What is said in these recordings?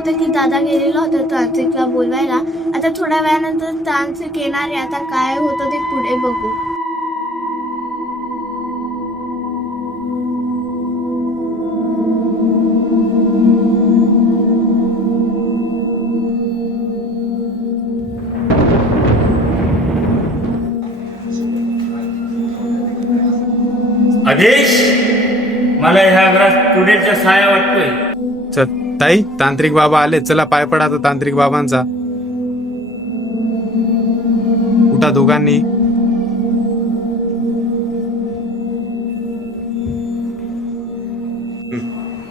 होतं की दादा गेलेला होता तांत्रिकला बोलवायला. आता थोड्या वेळानंतर तांत्रिक येणार आहे. आता काय होतं ते पुढे बघू. आदेश, मला ह्या घरात स्टुडंटच्या साया वाटतोय. चल ताई, तांत्रिक बाबा आले, चला पाय पडा आता तांत्रिक बाबांचा. उठा दोघांनी.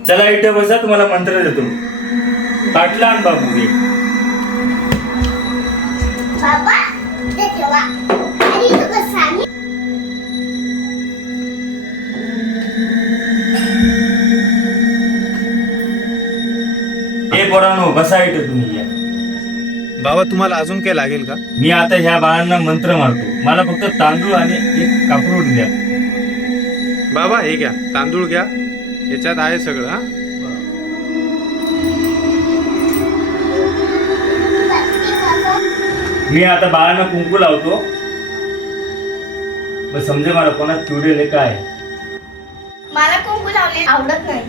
चला इथे बसा, तुम्हाला मंत्र देतो. पाटला आण बाबू घे. बाबा ते ठेवा. आणि तू कसा आहे? हे पोरांनो, बसा इथे तुम्ही. या बाबा तुम्हाला अजून काय लागेल का? मी आता ह्या बाळांना मंत्र मारतो. मला फक्त तांदूळ आणि एक कापरूट द्या. बाबा हे घ्या, तांदूळ घ्या, याच्यात आहे सगळं. हा मी आता बाळांना कुंकू लावतो. मग समजे मला कोणात चिवडेल काय. मला कुंकू लावले आवडत नाही.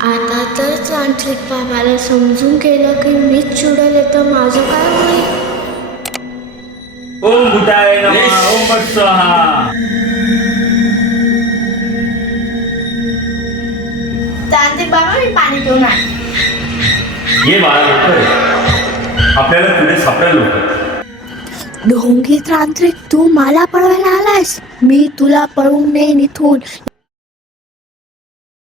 आता तर तांत्रिक बाबाला समजून गेलं की मीच चिडवले तर माझं काय होईल. ओम भूताय नमः, ओम भट स्वाहा. तांत्रिक बाबा मी पाणी घेऊन आले. ये बाळा लवकर, आपल्याला पुढे सापडायला लवकर. ढोंगी तांत्रिक, तू मला पळवायला आलास. मी तुला पळवून नेईन इथून.